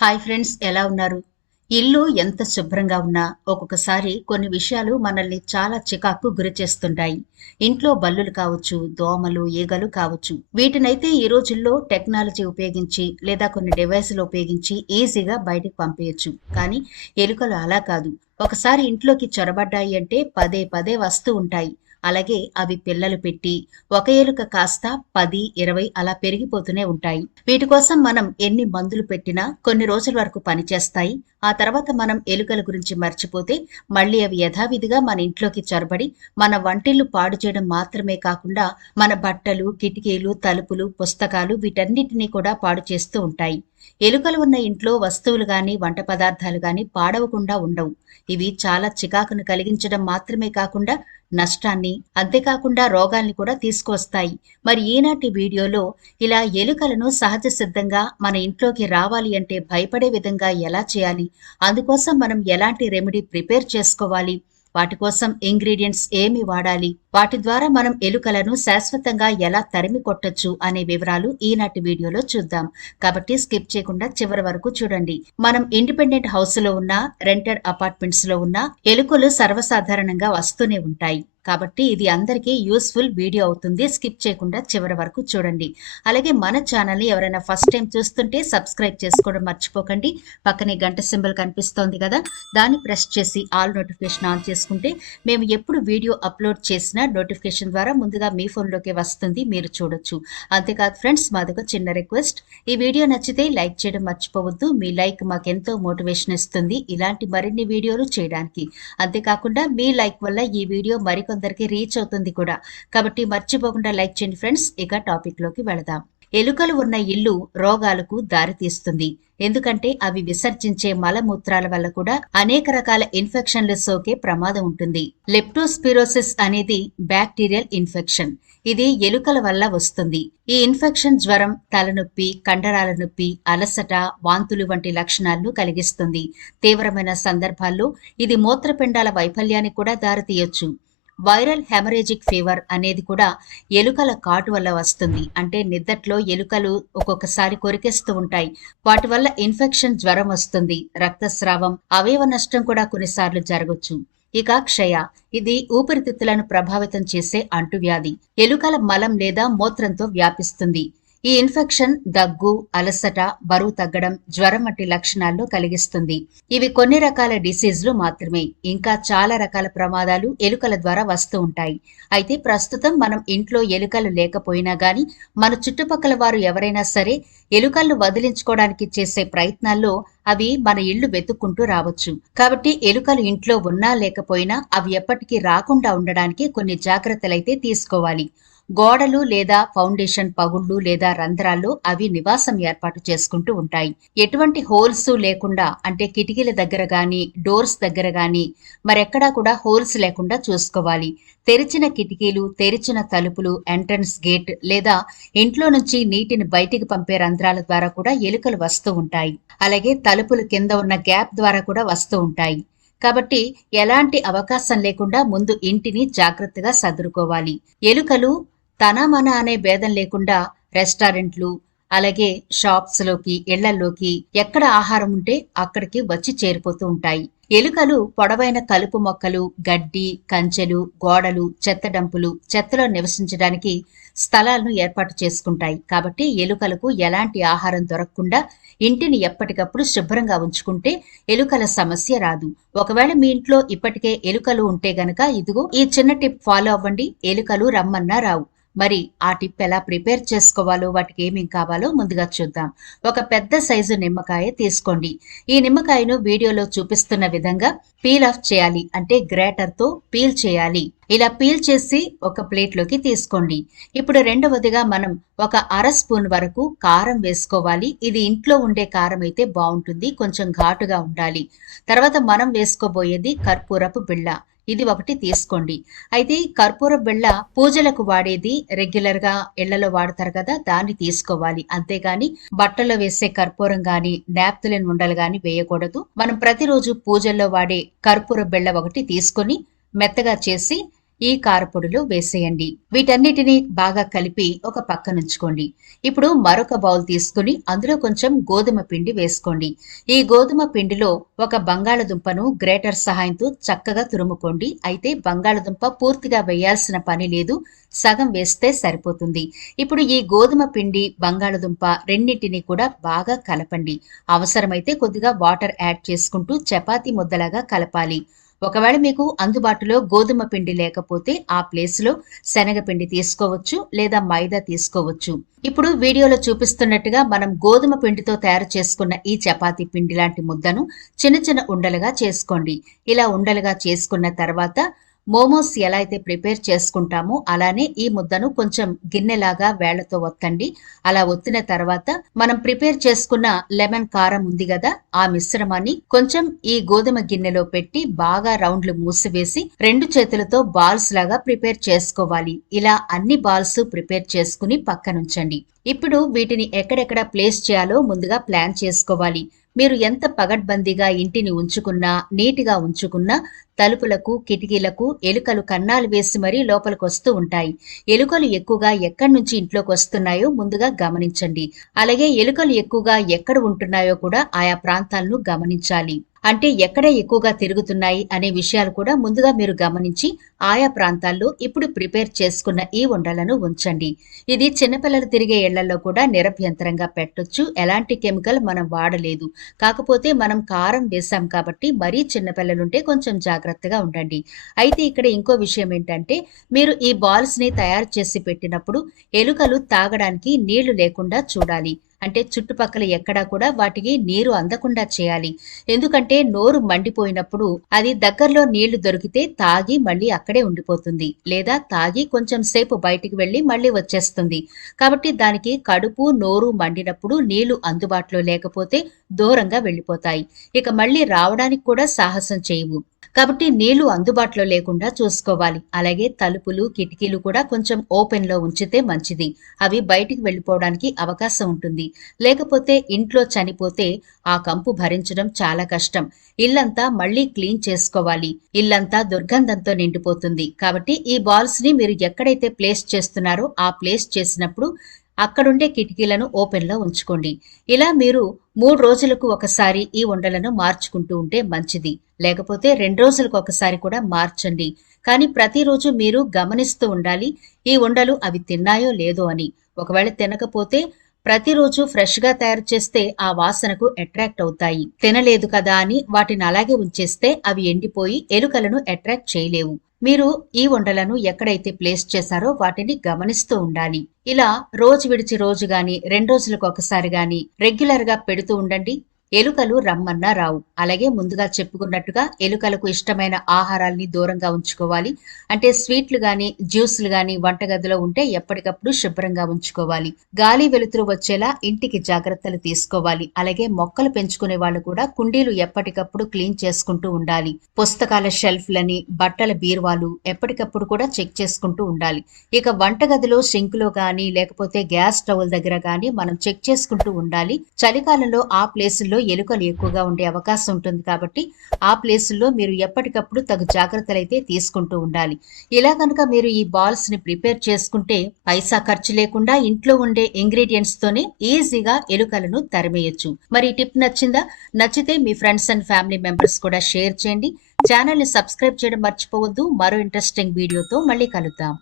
Hi friends, ఎలా ఉన్నారు? ఇల్లు ఎంత శుభ్రంగా ఉన్నా ఒక్కొక్కసారి కొన్ని విషయాలు మనల్ని చాలా చికాకు గురి చేస్తుంటాయి. ఇంట్లో బల్లులు కావచ్చు, దోమలు, ఈగలు కావచ్చు. వీటినైతే ఈ రోజుల్లో టెక్నాలజీ ఉపయోగించి లేదా కొన్ని డివైసులు ఉపయోగించి ఈజీగా బయటకు పంపేయొచ్చు. కానీ ఎలుకలు అలా కాదు. ఒకసారి ఇంట్లోకి చొరబడ్డాయి అంటే పదే పదే వస్తూ ఉంటాయి. అలాగే అవి పిల్లలు పెట్టి ఒక ఎలుక కాస్త 10, 20 అలా పెరిగిపోతూనే ఉంటాయి. వీటి కోసం మనం ఎన్ని మందులు పెట్టినా కొన్ని రోజుల వరకు పనిచేస్తాయి. ఆ తర్వాత మనం ఎలుకల గురించి మర్చిపోతే మళ్ళీ అవి యథావిధిగా మన ఇంట్లోకి చొరబడి మన వంటిల్లు పాడు చేయడం మాత్రమే కాకుండా మన బట్టలు, కిటికీలు, తలుపులు, పుస్తకాలు వీటన్నిటినీ కూడా పాడు చేస్తూ ఉంటాయి. ఎలుకలు ఉన్న ఇంట్లో వస్తువులు గాని, వంట పదార్థాలు గాని పాడవకుండా ఉండవు. ఇవి చాలా చికాకును కలిగించడం మాత్రమే కాకుండా నష్టాన్ని, అంతేకాకుండా రోగాల్ని కూడా తీసుకువస్తాయి. మరి ఈనాటి వీడియోలో ఇలా ఎలుకలను సహజ సిద్ధంగా మన ఇంట్లోకి రావాలి అంటే భయపడే విధంగా ఎలా చేయాలి, అందుకోసం మనం ఎలాంటి రెమెడీ ప్రిపేర్ చేసుకోవాలి, వాటి కోసం ఇంగ్రీడియంట్స్ ఏమి వాడాలి, వాటి ద్వారా మనం ఎలుకలను శాశ్వతంగా ఎలా తరిమి కొట్టొచ్చు అనే వివరాలు ఈనాటి వీడియోలో చూద్దాం. కాబట్టి స్కిప్ చేయకుండా చివరి వరకు చూడండి. మనం ఇండిపెండెంట్ హౌస్ లో ఉన్న, రెంటెడ్ అపార్ట్మెంట్స్ లో ఉన్న ఎలుకలు సర్వసాధారణంగా వస్తూనే ఉంటాయి. కాబట్టి ఇది అందరికీ యూస్ఫుల్ వీడియో అవుతుంది. స్కిప్ చేయకుండా చివరి వరకు చూడండి. అలాగే మన ఛానల్ని ఎవరైనా ఫస్ట్ టైం చూస్తుంటే సబ్స్క్రైబ్ చేసుకోవడం మర్చిపోకండి. పక్కనే గంట సింబల్ కనిపిస్తోంది కదా, దాన్ని ప్రెస్ చేసి ఆల్ నోటిఫికేషన్ ఆన్ చేసుకుంటే మేము ఎప్పుడు వీడియో అప్లోడ్ చేసినా నోటిఫికేషన్ ద్వారా ముందుగా మీ ఫోన్లోకి వస్తుంది, మీరు చూడొచ్చు. అంతేకాదు ఫ్రెండ్స్, మాదొక చిన్న రిక్వెస్ట్, ఈ వీడియో నచ్చితే లైక్ చేయడం మర్చిపోవద్దు. మీ లైక్ మాకెంతో మోటివేషన్ ఇస్తుంది ఇలాంటి మరిన్ని వీడియోలు చేయడానికి. అంతేకాకుండా మీ లైక్ వల్ల ఈ వీడియో మరికొందరికి రీచ్ అవుతుంది కూడా. కాబట్టి మర్చిపోకుండా లైక్ చేయండి ఫ్రెండ్స్. ఇక టాపిక్ లోకి వెళదాం. ఎలుకలు ఉన్న ఇల్లు రోగాలకు దారితీస్తుంది. ఎందుకంటే అవి విసర్జించే మలమూత్రాల వల్ల కూడా అనేక రకాల ఇన్ఫెక్షన్లు సోకే ప్రమాదం ఉంటుంది. లెప్టోస్పిరోసిస్ అనేది బ్యాక్టీరియల్ ఇన్ఫెక్షన్. ఇది ఎలుకల వల్ల వస్తుంది. ఈ ఇన్ఫెక్షన్ జ్వరం, తలనొప్పి, కండరాల నొప్పి, అలసట, వాంతులు వంటి లక్షణాలను కలిగిస్తుంది. తీవ్రమైన సందర్భాల్లో ఇది మూత్రపిండాల వైఫల్యానికి కూడా దారితీయొచ్చు. వైరల్ హెమరేజిక్ ఫీవర్ అనేది కూడా ఎలుకల కాటు వల్ల వస్తుంది. అంటే నిద్దట్లో ఎలుకలు ఒక్కొక్కసారి కొరికేస్తూ ఉంటాయి. వాటి వల్ల ఇన్ఫెక్షన్, జ్వరం వస్తుంది. రక్తస్రావం, అవయవ నష్టం కూడా కొన్నిసార్లు జరగొచ్చు. ఇక క్షయ, ఇది ఊపిరితిత్తులను ప్రభావితం చేసే అంటువ్యాధి. ఎలుకల మలం లేదా మూత్రంతో వ్యాపిస్తుంది. ఈ ఇన్ఫెక్షన్ దగ్గు, అలసట, బరువు తగ్గడం, జ్వరం వంటి లక్షణాలను కలిగిస్తుంది. ఇవి కొన్ని రకాల డిసీజ్లు మాత్రమే. ఇంకా చాలా రకాల ప్రమాదాలు ఎలుకల ద్వారా వస్తూ ఉంటాయి. అయితే ప్రస్తుతం మనం ఇంట్లో ఎలుకలు లేకపోయినా గాని మన చుట్టుపక్కల వారు ఎవరైనా సరే ఎలుకలను వదిలించుకోవడానికి చేసే ప్రయత్నాల్లో అవి మన ఇళ్లు వెతుక్కుంటూ రావచ్చు. కాబట్టి ఎలుకలు ఇంట్లో ఉన్నా లేకపోయినా అవి ఎప్పటికీ రాకుండా ఉండడానికి కొన్ని జాగ్రత్తలైతే తీసుకోవాలి. గోడలు లేదా ఫౌండేషన్ పగుళ్లు లేదా రంధ్రాల్లో అవి నివాసం ఏర్పాటు చేసుకుంటూ ఉంటాయి. ఎటువంటి హోల్స్ లేకుండా, అంటే కిటికీల దగ్గర గాని, డోర్స్ దగ్గర గాని మరెక్కడా కూడా హోల్స్ లేకుండా చూసుకోవాలి. తెరిచిన కిటికీలు, తెరిచిన తలుపులు, ఎంట్రన్స్ గేట్ లేదా ఇంట్లో నుంచి నీటిని బయటికి పంపే రంధ్రాల ద్వారా కూడా ఎలుకలు వస్తూ ఉంటాయి. అలాగే తలుపుల కింద ఉన్న గ్యాప్ ద్వారా కూడా వస్తూ ఉంటాయి. కాబట్టి ఎలాంటి అవకాశం లేకుండా ముందు ఇంటిని జాగ్రత్తగా సదురుకోవాలి. ఎలుకలు తన మన అనే భేదం లేకుండా రెస్టారెంట్లు, అలాగే షాప్స్ లోకి, ఇళ్లలోకి ఎక్కడ ఆహారం ఉంటే అక్కడికి వచ్చి చేరిపోతూ ఉంటాయి. ఎలుకలు పొడవైన కలుపు మొక్కలు, గడ్డి, కంచెలు, గోడలు, చెత్త డంపులు, చెత్తలో నివసించడానికి స్థలాలను ఏర్పాటు చేసుకుంటాయి. కాబట్టి ఎలుకలకు ఎలాంటి ఆహారం దొరకకుండా ఇంటిని ఎప్పటికప్పుడు శుభ్రంగా ఉంచుకుంటే ఎలుకల సమస్య రాదు. ఒకవేళ మీ ఇంట్లో ఇప్పటికే ఎలుకలు ఉంటే గనక ఇదిగో ఈ చిన్న టిప్ ఫాలో అవ్వండి. ఎలుకలు రమ్మన్నా రావు. మరి ఆ టిప్ ఎలా ప్రిపేర్ చేసుకోవాలో, వాటికి ఏమేం కావాలో ముందుగా చూద్దాం. ఒక పెద్ద సైజు నిమ్మకాయ తీసుకోండి. ఈ నిమ్మకాయను వీడియోలో చూపిస్తున్న విధంగా పీల్ ఆఫ్ చేయాలి. అంటే గ్రేటర్ తో పీల్ చేయాలి. ఇలా పీల్ చేసి ఒక ప్లేట్లోకి తీసుకోండి. ఇప్పుడు రెండవదిగా మనం ఒక అర స్పూన్ వరకు కారం వేసుకోవాలి. ఇది ఇంట్లో ఉండే కారం అయితే బాగుంటుంది, కొంచెం ఘాటుగా ఉండాలి. తర్వాత మనం వేసుకోబోయేది కర్పూరపు బిళ్ళ. ఇది ఒకటి తీసుకోండి. అయితే కర్పూర బిళ్ళ పూజలకు వాడేది, రెగ్యులర్ గా ఇళ్లలో వాడతారు కదా, దాన్ని తీసుకోవాలి. అంతేగాని బట్టలో వేసే కర్పూరం గాని, నాప్తులిన్ ఉండలు గాని వేయకూడదు. మనం ప్రతిరోజు పూజల్లో వాడే కర్పూర బిళ్ళ ఒకటి తీసుకొని మెత్తగా చేసి ఈ కారపొడిలో వేసేయండి. వీటన్నిటిని బాగా కలిపి ఒక పక్కనుంచుకోండి. ఇప్పుడు మరొక బౌల్ తీసుకుని అందులో కొంచెం గోధుమ పిండి వేసుకోండి. ఈ గోధుమ పిండిలో ఒక బంగాళదుంపను గ్రేటర్ సహాయంతో చక్కగా తురుముకోండి. అయితే బంగాళదుంప పూర్తిగా వేయాల్సిన పని లేదు, సగం వేస్తే సరిపోతుంది. ఇప్పుడు ఈ గోధుమ పిండి, బంగాళదుంప రెండింటిని కూడా బాగా కలపండి. అవసరమైతే కొద్దిగా వాటర్ యాడ్ చేసుకుంటూ చపాతీ ముద్దలాగా కలపాలి. ఒకవేళ మీకు అందుబాటులో గోధుమ పిండి లేకపోతే ఆ ప్లేస్లో శనగపిండి తీసుకోవచ్చు, లేదా మైదా తీసుకోవచ్చు. ఇప్పుడు వీడియోలో చూపిస్తున్నట్టుగా మనం గోధుమ పిండితో తయారు చేసుకున్న ఈ చపాతీ పిండి లాంటి ముద్దను చిన్న చిన్న ఉండలుగా చేసుకోండి. ఇలా ఉండలుగా చేసుకున్న తర్వాత మోమోస్ ఎలా అయితే ప్రిపేర్ చేసుకుంటామో అలానే ఈ ముద్దను కొంచెం గిన్నెలాగా వేళ్లతో ఒత్తండి. అలా ఒత్తిన తర్వాత మనం ప్రిపేర్ చేసుకున్న లెమన్ కారం ఉంది కదా, ఆ మిశ్రమాన్ని కొంచెం ఈ గోధుమ గిన్నెలో పెట్టి బాగా రౌండ్లు మూసివేసి 2 చేతులతో బాల్స్ లాగా ప్రిపేర్ చేసుకోవాలి. ఇలా అన్ని బాల్స్ ప్రిపేర్ చేసుకుని పక్కనుంచండి. ఇప్పుడు వీటిని ఎక్కడెక్కడ ప్లేస్ చేయాలో ముందుగా ప్లాన్ చేసుకోవాలి. మీరు ఎంత పగడ్బందీగా ఇంటిని ఉంచుకున్నా, నీటిగా ఉంచుకున్నా తలుపులకు, కిటికీలకు ఎలుకలు కన్నాలు వేసి మరీ లోపలికొస్తూ ఉంటాయి. ఎలుకలు ఎక్కువగా ఎక్కడి నుంచి ఇంట్లోకి వస్తున్నాయో ముందుగా గమనించండి. అలాగే ఎలుకలు ఎక్కువగా ఎక్కడ ఉంటున్నాయో కూడా ఆయా ప్రాంతాలను గమనించాలి. అంటే ఎక్కడ ఎక్కువగా తిరుగుతున్నాయి అనే విషయాలు కూడా ముందుగా మీరు గమనించి ఆయా ప్రాంతాల్లో ఇప్పుడు ప్రిపేర్ చేసుకున్న ఈ ఉండలను ఉంచండి. ఇది చిన్నపిల్లలు తిరిగే ఇళ్లలో కూడా నిరభ్యంతరంగా పెట్టొచ్చు. ఎలాంటి కెమికల్ మనం వాడలేదు. కాకపోతే మనం కారం వేసాం కాబట్టి మరీ చిన్నపిల్లలుంటే కొంచెం జాగ్రత్తగా ఉండండి. అయితే ఇక్కడ ఇంకో విషయం ఏంటంటే, మీరు ఈ బాల్స్ ని తయారు చేసి పెట్టినప్పుడు ఎలుకలు తాగడానికి నీళ్లు లేకుండా చూడాలి. అంటే చుట్టుపక్కల ఎక్కడా కూడా వాటికి నీరు అందకుండా చేయాలి. ఎందుకంటే నోరు మండిపోయినప్పుడు అది దగ్గరలో నీళ్లు దొరికితే తాగి మళ్ళీ అక్కడే ఉండిపోతుంది, లేదా తాగి కొంచెం సేపు బయటికి వెళ్లి మళ్ళీ వచ్చేస్తుంది. కాబట్టి దానికి కడుపు, నోరు మండినప్పుడు నీళ్లు అందుబాటులో లేకపోతే దూరంగా వెళ్లిపోతాయి. ఇక మళ్ళీ రావడానికి కూడా సాహసం చేయవు. కాబట్టి నీళ్లు అందుబాటులో లేకుండా చూసుకోవాలి. అలాగే తలుపులు, కిటికీలు కూడా కొంచెం ఓపెన్ లో ఉంచితే మంచిది. అవి బయటికి వెళ్లిపోవడానికి అవకాశం ఉంటుంది. లేకపోతే ఇంట్లో చనిపోతే ఆ కంపు భరించడం చాలా కష్టం. ఇల్లంతా మళ్లీ క్లీన్ చేసుకోవాలి. ఇల్లంతా దుర్గంధంతో నిండిపోతుంది. కాబట్టి ఈ బాల్స్ ని మీరు ఎక్కడైతే ప్లేస్ చేస్తున్నారో ఆ ప్లేస్ చేసినప్పుడు అక్కడుండే కిటికీలను ఓపెన్లో ఉంచుకోండి. ఇలా మీరు 3 రోజులకు ఒకసారి ఈ ఉండలను మార్చుకుంటూ ఉంటే మంచిది. లేకపోతే 2 రోజులకు ఒకసారి కూడా మార్చండి. కానీ ప్రతిరోజు మీరు గమనిస్తూ ఉండాలి ఈ ఉండలు అవి తిన్నాయో లేదో అని. ఒకవేళ తినకపోతే ప్రతిరోజు ఫ్రెష్గా తయారు చేస్తే ఆ వాసనకు అట్రాక్ట్ అవుతాయి. తినలేదు కదా అని వాటిని అలాగే ఉంచేస్తే అవి ఎండిపోయి ఎలుకలను అట్రాక్ట్ చేయలేవు. మీరు ఈ ఉండలను ఎక్కడైతే ప్లేస్ చేశారో వాటిని గమనిస్తూ ఉండాలి. ఇలా రోజు విడిచి రోజు గాని 2 రోజులకు ఒకసారి గాని రెగ్యులర్ గా పెడుతూ ఉండండి. ఎలుకలు రమ్మన్నా రావు. అలాగే ముందుగా చెప్పుకున్నట్టుగా ఎలుకలకు ఇష్టమైన ఆహారాల్ని దూరంగా ఉంచుకోవాలి. అంటే స్వీట్లు గాని, జ్యూస్లు గాని వంటగదిలో ఉంటే ఎప్పటికప్పుడు శుభ్రంగా ఉంచుకోవాలి. గాలి వెలుతురు వచ్చేలా ఇంటికి జాగ్రత్తలు తీసుకోవాలి. అలాగే మొక్కలు పెంచుకునే వాళ్ళు కూడా కుండీలు ఎప్పటికప్పుడు క్లీన్ చేసుకుంటూ ఉండాలి. పుస్తకాల షెల్ఫ్లని, బట్టల బీరువాలు ఎప్పటికప్పుడు కూడా చెక్ చేసుకుంటూ ఉండాలి. ఇక వంటగదిలో సింకులో గాని లేకపోతే గ్యాస్ స్టవ్ దగ్గర గాని మనం చెక్ చేసుకుంటూ ఉండాలి. చలికాలంలో ఆ ప్లేసుల్లో ఎలుకలు ఎక్కువగా ఉండే అవకాశం ఉంటుంది కాబట్టి ఆ ప్లేసుల్లో మీరు ఎప్పటికప్పుడు తగు జాగ్రత్తలు అయితే తీసుకుంటూ ఉండాలి. ఇలా కనుక మీరు ఈ బాల్స్ ని ప్రిపేర్ చేసుకుంటే పైసా ఖర్చు లేకుండా ఇంట్లో ఉండే ఇంగ్రీడియంట్స్ తోనే ఈజీగా ఎలుకలను తరిమేయొచ్చు. మరి ఈ టిప్ నచ్చిందా? నచ్చితే మీ ఫ్రెండ్స్ అండ్ ఫ్యామిలీ మెంబర్స్ కూడా షేర్ చేయండి. ఛానల్ ని సబ్స్క్రైబ్ చేయడం మర్చిపోవద్దు. మరో ఇంట్రెస్టింగ్ వీడియోతో మళ్ళీ కలుద్దాం.